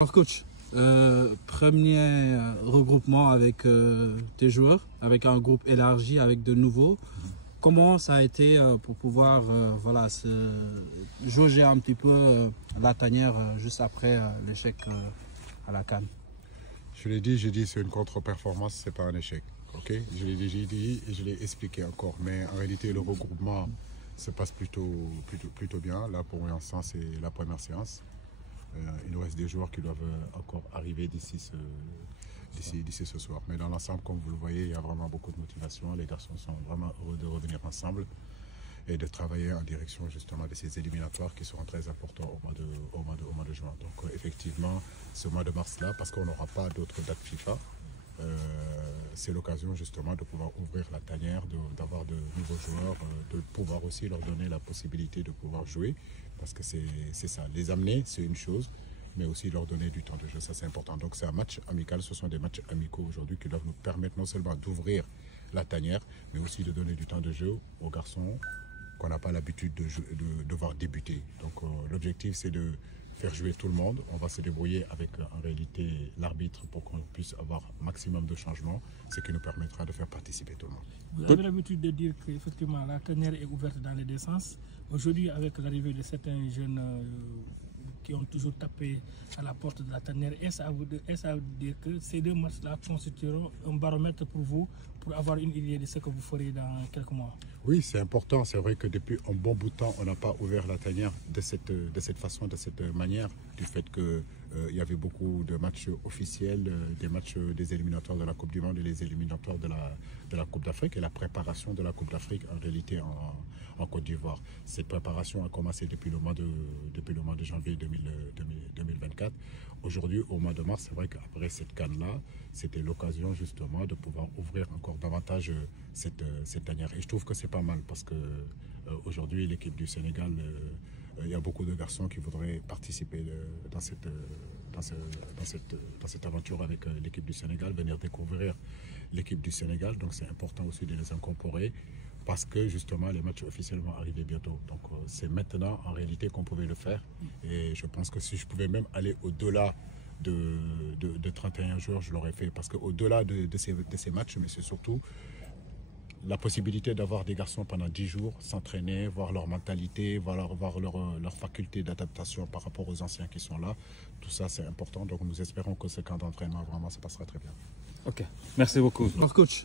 Alors coach, premier regroupement avec tes joueurs, avec un groupe élargi, avec de nouveaux. Comment ça a été pour pouvoir voilà, jauger un petit peu la tanière juste après l'échec à la CAN? Je l'ai dit, j'ai dit c'est une contre-performance, c'est pas un échec. Ok, je l'ai déjà dit et je l'ai expliqué encore. Mais en réalité, le regroupement se passe plutôt bien. Là, pour l'instant, c'est la première séance. Il nous reste des joueurs qui doivent encore arriver d'ici ce soir. Mais dans l'ensemble, comme vous le voyez, il y a vraiment beaucoup de motivation. Les garçons sont vraiment heureux de revenir ensemble et de travailler en direction justement de ces éliminatoires qui seront très importants au mois de juin. Donc effectivement, ce mois de mars-là, parce qu'on n'aura pas d'autres dates FIFA, c'est l'occasion justement de pouvoir ouvrir la tanière, d'avoir de nouveaux joueurs, de pouvoir aussi leur donner la possibilité de pouvoir jouer, parce que c'est ça, les amener c'est une chose, mais aussi leur donner du temps de jeu, ça c'est important. Donc c'est un match amical, ce sont des matchs amicaux aujourd'hui qui doivent nous permettre non seulement d'ouvrir la tanière, mais aussi de donner du temps de jeu aux garçons qu'on n'a pas l'habitude de voir débuter. Donc l'objectif c'est de faire jouer tout le monde. On va se débrouiller avec en réalité l'arbitre pour qu'on puisse avoir un maximum de changements, ce qui nous permettra de faire participer tout le monde. Vous avez l'habitude de dire qu'effectivement la tanière est ouverte dans les deux sens. Aujourd'hui, avec l'arrivée de certains jeunes qui ont toujours tapé à la porte de la tanière, est-ce à vous dire que ces deux matchs-là constitueront un baromètre pour vous, pour avoir une idée de ce que vous ferez dans quelques mois? Oui, c'est important. C'est vrai que depuis un bon bout de temps, on n'a pas ouvert la tanière de cette façon, de cette manière, du fait qu'il y avait beaucoup de matchs officiels, des matchs des éliminatoires de la Coupe du Monde et les éliminatoires de la Coupe d'Afrique et la préparation de la Coupe d'Afrique en réalité en Côte d'Ivoire. Cette préparation a commencé depuis le mois de janvier 2024. Aujourd'hui, au mois de mars, c'est vrai qu'après cette CAN-là, c'était l'occasion justement de pouvoir ouvrir encore davantage cette tanière. Et je trouve que c'est pas mal parce que aujourd'hui, l'équipe du Sénégal, il y a beaucoup de garçons qui voudraient participer dans cette aventure avec l'équipe du Sénégal, venir découvrir l'équipe du Sénégal. Donc c'est important aussi de les incorporer parce que justement les matchs officiels vont arriver bientôt. Donc c'est maintenant en réalité qu'on pouvait le faire. Et je pense que si je pouvais même aller au-delà de 31 jours, je l'aurais fait. Parce qu'au-delà de ces matchs, mais c'est surtout la possibilité d'avoir des garçons pendant 10 jours, s'entraîner, voir leur mentalité, voir leur faculté d'adaptation par rapport aux anciens qui sont là. Tout ça, c'est important. Donc nous espérons que ce camp d'entraînement, vraiment, ça passera très bien. Ok, merci beaucoup. Alors coach,